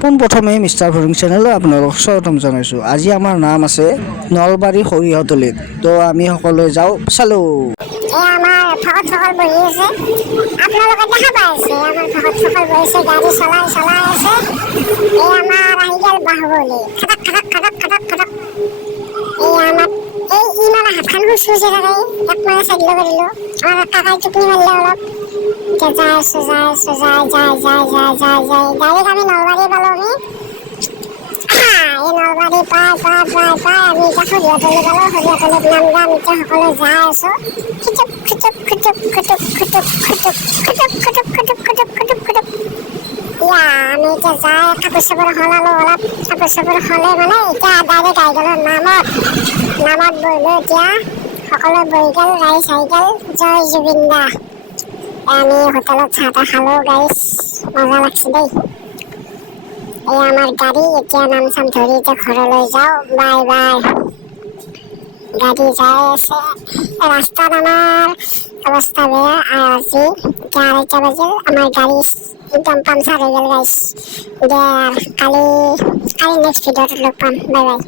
পোনপ্ৰথমে মিষ্টাৰ ভৰিং চেনেললৈ আপোনালোকক স্বাগতম জনাইছোঁ। আজি আমাৰ নাম আছে নলবাৰী সৰিয়হতলীত। তো আমি সকলোৱে যাওঁ চালোঁ। আমাৰ ভকতসকল বহি আছে, আপোনালোকে দেখা পাই আছে। আমাৰ ভকতসকল বহিছে, গাড়ী চলাই আছে। আমাৰ আহি গ'ল বাহুবলী, খাটাক খাটাক খাটাক খাটাক খাটাক। আমাৰ ইমান হাতখন খুচখুচি থাকে, এক মানে চাইড লগাই দিলোঁ। আমাৰ কাকাই টোপনি মাৰিলে অলপ। এতিয়া যাই আছোঁ, গাড়ীত আমি নলবাৰী পালোহি। এই নলবাৰী পাই আমি এতিয়া সৰিয়হতলী পালোঁ। সৰিয়হতলীত নামগাম এতিয়া সকলোৱে যাই আছোঁ। আমি এতিয়া যাই কাপোৰ চাপোৰ সলালোঁ অলপ। কাপোৰ চাপোৰ সলাই মানে এতিয়া ডাইৰেক্ট আহি গ'লোঁ নামত বহিলোঁ এতিয়া। সকলোৱে বহি গ'ল, গাড়ী চাই গ'ল। জয় জুবিন দা। আমি হোটেলত চাহ তাহ খালোঁ, গাইছ মজা লাগছে দেই। এই আমাৰ গাড়ী, এতিয়া নাম চাম ধৰি এতিয়া ঘৰলৈ যাওঁ। Bye bye. গাড়ী যাই আছে, ৰাস্তাত আমাৰ অৱস্থা বেয়া। আজি এতিয়া 2:30 বাজিল, আমাৰ গাড়ী একদম পামচাৰ হৈ গ'ল গাইছ। কালি নেক্সট ভিডিঅ'ত লগ পাম। Bye bye.